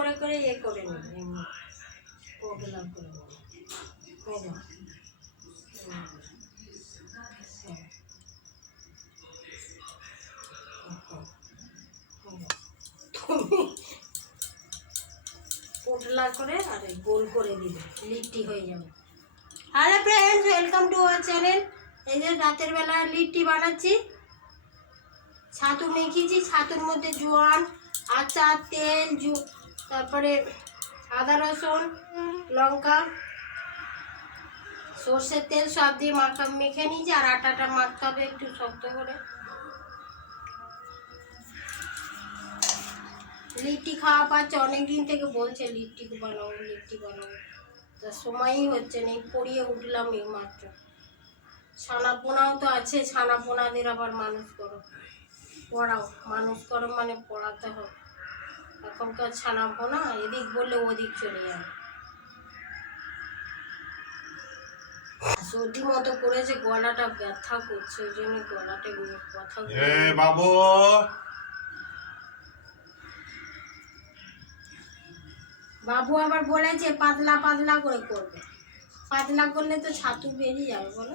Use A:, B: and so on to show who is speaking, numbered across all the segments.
A: করে করে ইয়ে করে গোল করে হয়ে যাবে। ওয়েলকাম টু চ্যানেল এই যে রাতের বেলা লিট্টি বানাচ্ছি। ছাতু মেখেছি, ছাতুর মধ্যে জোয়ান, আচার, তেল, জু তারপরে আদা, রসুন, লঙ্কা, সর্ষের তেল সব দিয়ে মাখা মেখে নিয়েছি আর আটাটা মাখতে হবে একটু শক্ত করে। লিট্টি খাওয়া পাচ্ছে অনেক দিন থেকে বলছে লিট্টি বানাবো লিট্টি বানাবো তা সময়ই হচ্ছে না পড়িয়ে উঠলাম এই মাত্র ছানা পোনাও তো আছে ছানা পোনাদের আবার মানুষ করো পড়াও, মানুষ করো মানে পড়াতে হবে। এখনকার ছানা পোনা এদিক বললে ওদিক চলে যাবে। সর্দি মতো করেছে গলাটা ব্যথা করছে ওই জন্য গলাটা নিয়ে কথা
B: এ বাবু!
A: বাবু আবার বলেছে পাতলা পাতলা করে করবে। পাতলা করলে তো ছাতু বেরিয়ে যাবে বলো।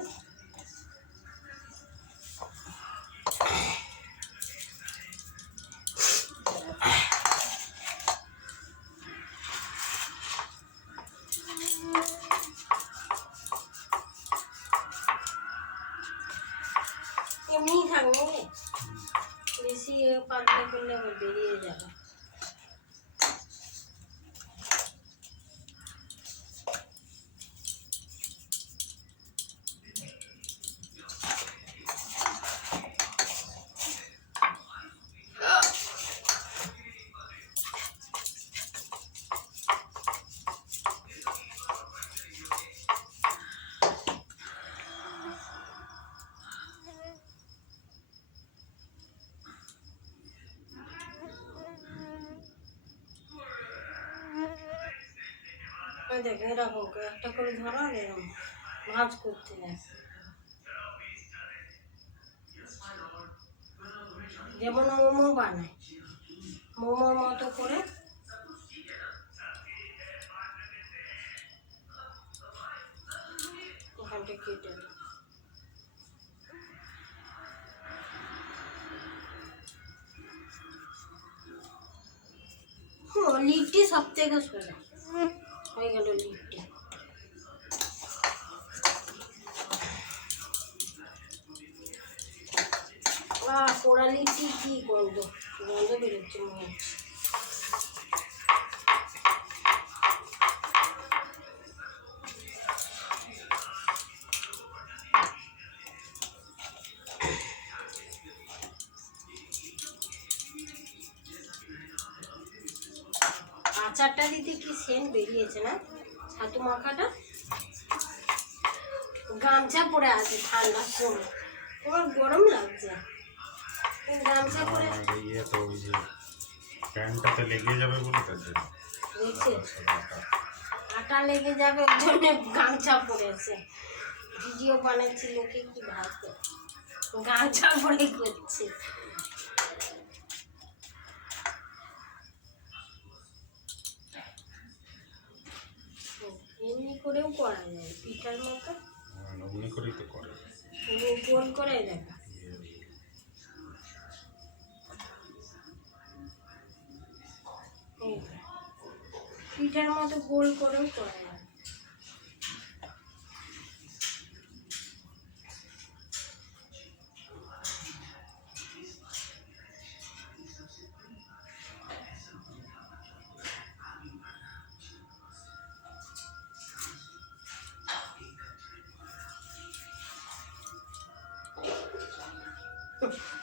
A: দেখ এরকম করে একটা করে ধরো এরকম ভাঁজ করতে যেমন মোমো বানায়, মোমোর মতো করে ওখানটা কেটে। ও সব থেকে সোজা হয়ে গেল আহ পোড়া লিট্টি কি গন্ধ গন্ধ বেরোচ্ছে মনে হচ্ছে। কি সেন্ট বেরিয়েছে না? ছাতু মাখাটা? গামছা পরে আছে ঠান্ডার সময় তোমার গরম লাগছে? গামছা পরে
B: ইয়ে তো ওই যে প্যান্টটাতে লেগে যাবে বলে তার জন্য।
A: আটা লেগে যাবে ওই জন্য গামছা পরেছে। ভিডিও বানাচ্ছি লোকে কি ভাবছে গামছা পরে করছে হুম, এমনি করেও করা যায় পিঠার মতো?
B: অমনি করেই তো করে।
A: গোল করে দেখা পিঠার মতো গোল করেও করা যায়।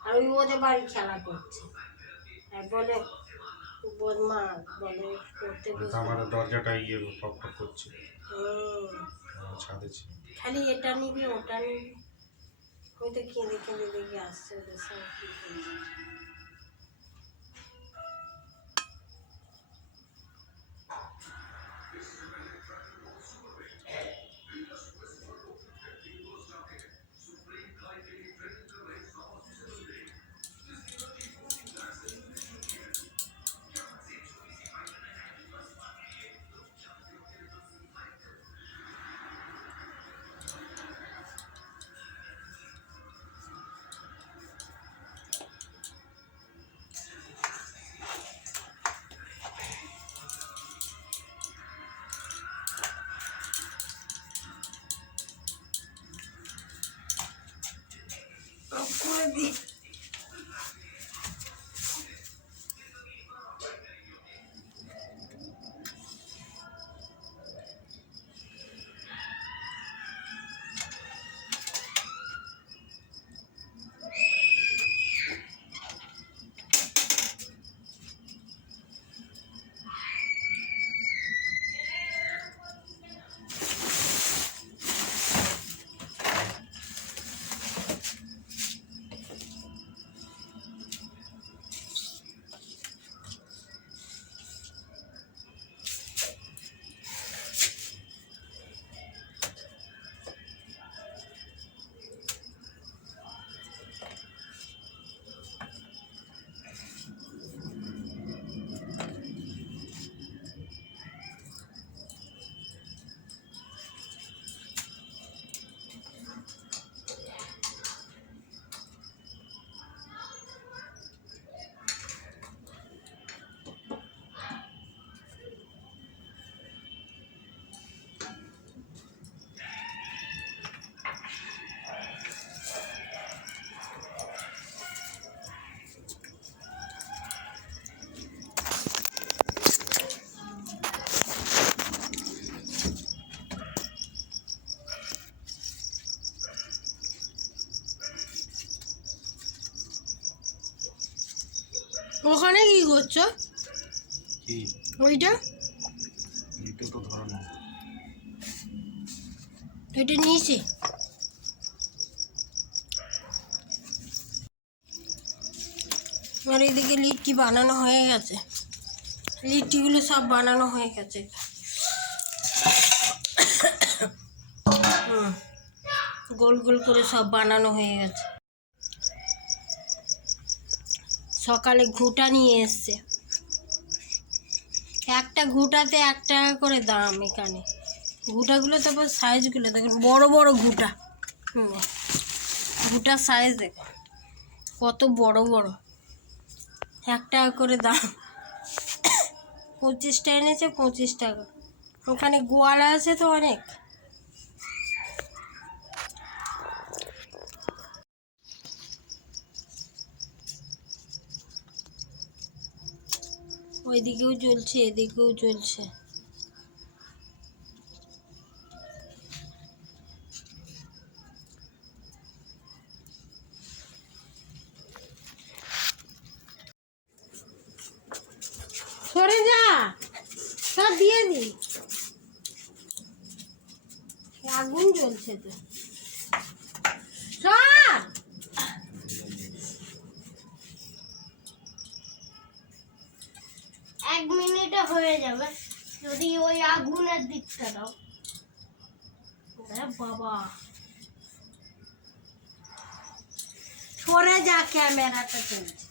A: আর ওই ওদের বাড়ি খেলা করছে। আর বলে বদমা বলে করতে
B: আমার দরজাটা ইয়ে করছে।
A: হুম।
B: ছাদে ছিল।
A: খালি এটা নিবি ওটা নিবি। ওই তো কেঁদে কেঁদে দেখি আসছে ওদের সঙ্গে Let me. কি? ওইটা?
B: এটা
A: নিয়েছি। আর এদিকে লিট্টি বানানো হয়ে গেছে। লিট্টিগুলো সব বানানো হয়ে গেছে। গোল গোল করে সব বানানো হয়ে গেছে। সকালে ঘুটা নিয়ে এসছে। একটা ঘুটাতে এক টাকা করে দাম এখানে। ঘুটাগুলো তারপর সাইজগুলো দেখুন, বড় বড় ঘুটা। হুম ঘুঁটার সাইজ দেখো কত বড় বড়। এক টাকা করে দাম। পঁচিশটা এনেছে, পঁচিশ টাকা। ওখানে গোয়ালা আছে তো অনেক? ওইদিকেও চলছে এদিকেও চলছে
C: যদি ওই আগুনের দিকটা দাও
A: এ বাবা সরে যা ক্যামেরাটা চলছে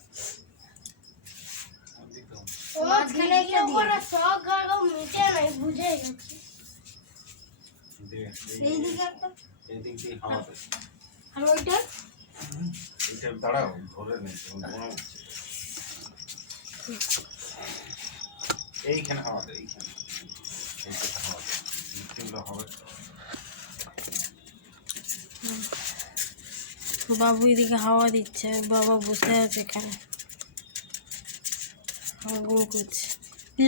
C: ও
A: মাঝখানে একটা
C: ভিডিও
A: দিয়ে
C: করে শখ আরও মিটে নাই বুঝে গেছি
A: এইদিকে একটা
B: এদিক দিয়ে হাওয়াতে
A: আর ওইটা
B: এটা দাঁড়াও ধরে নেই এইখানে হাওয়াতে এইখানে এইখানে হাওয়াতে এইগুলো হবে
A: বাবু এদিকে হাওয়া দিচ্ছে, বাবা বসে আছে এখানে। আগুন করছে।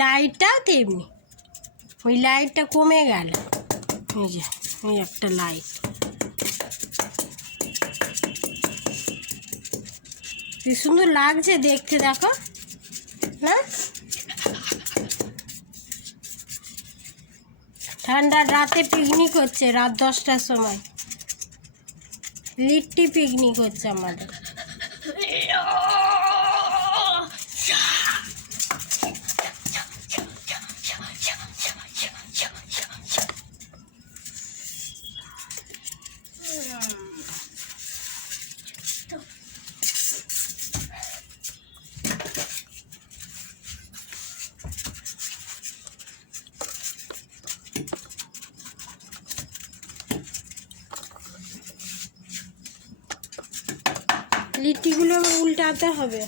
A: লাইটটাও তেমনি, ওই লাইটটা কমে গেল। এই যে, এই একটা লাইট। কি সুন্দর লাগছে দেখতে, দেখো। না ঠান্ডার রাতে পিকনিক হচ্ছে রাত দশটার সময়। লিট্টি পিকনিক হচ্ছে আমাদের লিট্টিগুলো উল্টাতে হবে।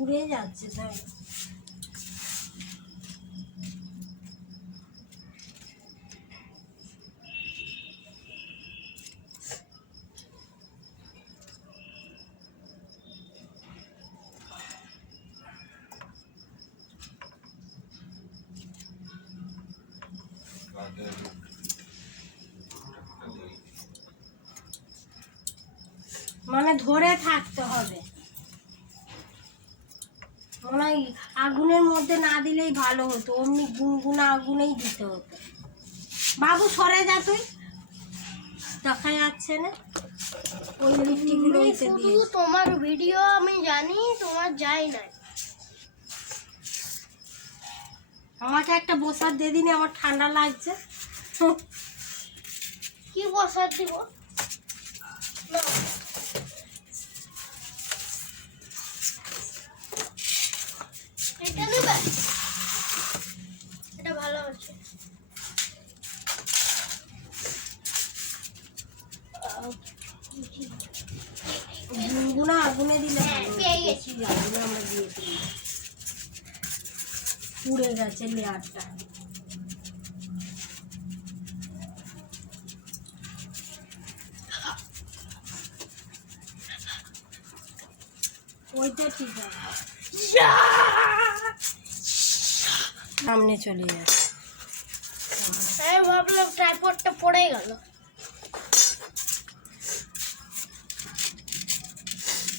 A: উড়ে যাচ্ছে তাই মানে ধরে থাকতে হবে। মনে আগুনের মধ্যে না দিলেই ভালো হতো অমনি গুনগুনা আগুনেই দিতে হতো। বাবু সরে যা তুই। দেখা যাচ্ছে না। ওই এসে দিয়ে
C: তোমার ভিডিও আমি জানি তোমার যাই না।
A: আমাকে একটা বসার দিয়ে দিনে আমার ঠান্ডা লাগছে।
C: কি বসার দিব? না।
A: পুড়ে গেছে লেয়ারটা। ওইটা ঠিক আছে। সামনে চলে যাচ্ছে।
C: আমি ভাবলাম ট্রাইপডটা পড়ে গেল।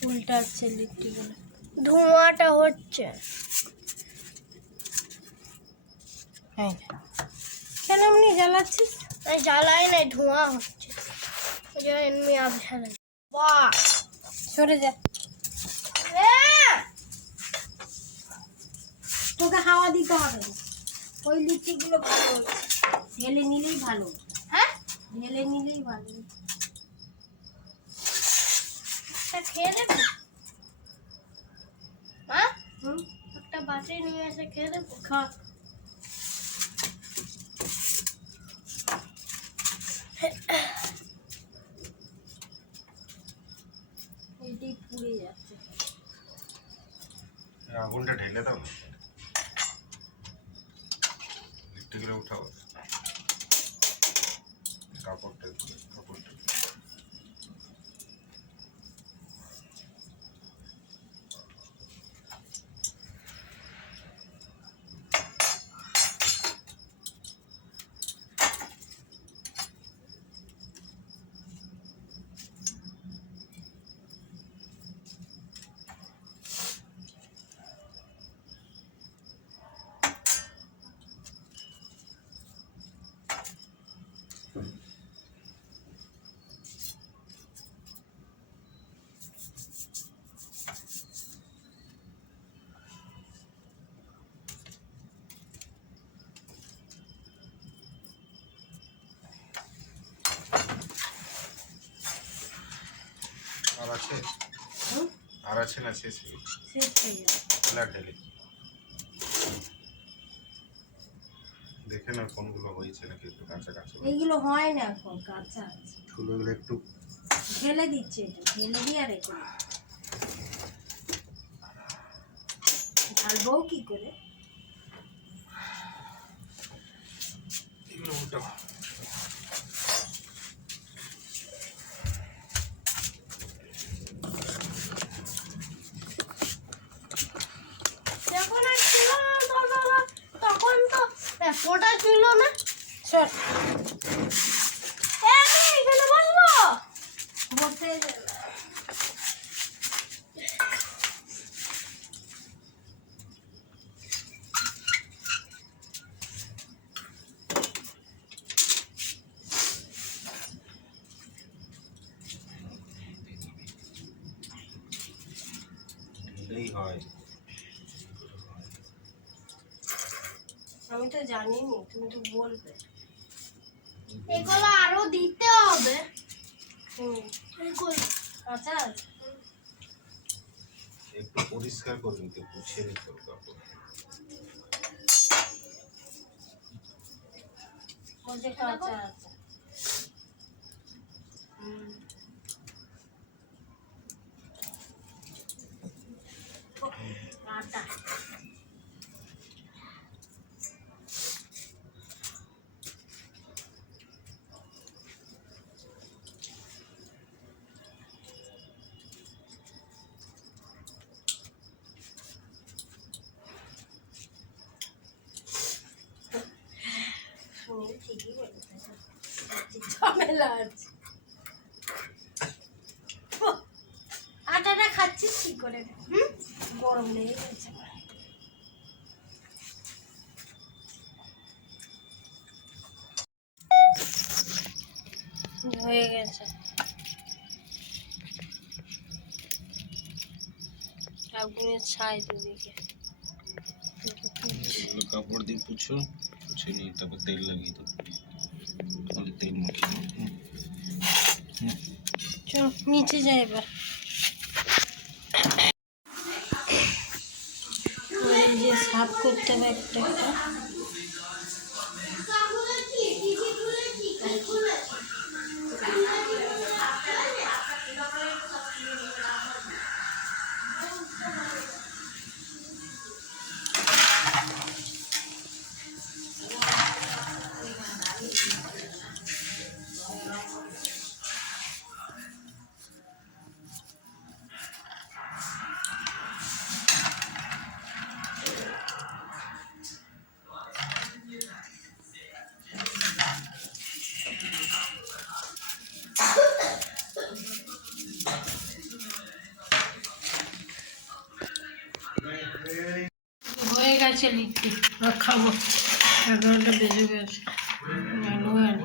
A: উল্টাচ্ছে লিপটিগুলো
C: ধোঁয়াটা হচ্ছে।
A: হ্যাঁ কেন এমনি জ্বালাচ্ছিস?
C: আমি জ্বালাই নাই ধোঁয়া হচ্ছে। ওই জন্য এমনি আবছা লাগে বাহ!
A: সরে যা। তোকে হাওয়া দিতে হবে। ওই লিপটিগুলো ভালো ঢেলে নিলেই ভালো
C: হ্যাঁ?
A: ঢেলে নিলেই ভালো
C: খেয়ে দেবো হ্যাঁ
A: হুম?
C: একটা বাটি নিয়ে এসে খেয়ে দেবো
A: খা এইটাই পুড়ে যাচ্ছে
B: এই ঢেলে দাও না করে উঠাও। আছে? আর আছে না শেষ হয়ে আর দেখে না কোনগুলো হয়েছে নাকি একটু কাঁচা কাঁচা
A: এইগুলো হয় না এখন কাঁচা
B: ফুলগুলো একটু
A: ঢেলে দিচ্ছে এটা ঢেলে দিয়ে রেখে দিচ্ছে। ঢালবো কি করে?
B: এগুলো উল্টাও
C: যখন আর ছিল না তোর বাবা তখন তো ফোটা ছিল না
A: সর
C: এ, আমি এখানে বসবো
A: বসে
B: দিলেই হয়
A: আমি তো জানিনি তুমি তো বলবে
C: এগুলো আরও দিতে হবে।
A: আছে?
B: একটু পরিষ্কার করে নিতে পুছিয়ে নিতে হবে কাপড়
A: বলছে কাঁচা আছে হুম। আটা ঝামেলা আটাটা খাচ্ছিস, কি করে? হুম? গরম লেগে গেছে। হয়ে গেছে। আগুনের ছাই দুদিকে।
B: কাপড় দিয়ে পুছো, পুছে নিয়ে তারপর তেল লাগিয়ে দেবো তাহলে তেল মাখিয়ে। হ্যাঁ
A: চল নিচে যাই এবার সাফ করতে হবে একটা একটা হয়ে গেছে লিট্টি আর খাবো এগারোটা বেজে গেছে ভালো হয় না।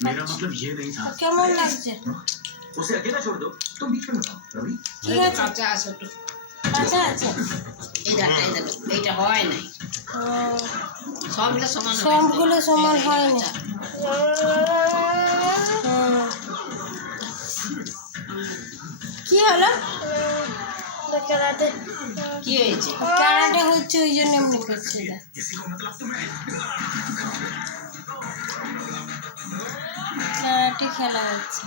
D: मेरा मतलब ये नहीं था
A: তো কেমন লাগছে
D: उसे अकेला छोड़ दो तुम बीच में बताओ रवि
A: ঠিক আছে
E: কাঁচা আছে একটু
A: কাঁচা আছে
E: এই দেখো এই দেখো এইটা হয় নাই
A: ও,
E: সবগুলো সমান হবে।
A: সবগুলো সমান
E: এই যে
A: কি হলো?
E: কি হয়েছে?
A: ক্যারাটে হচ্ছে ওই জন্য এমনি করছে ক্যারাটে খেলা হচ্ছে।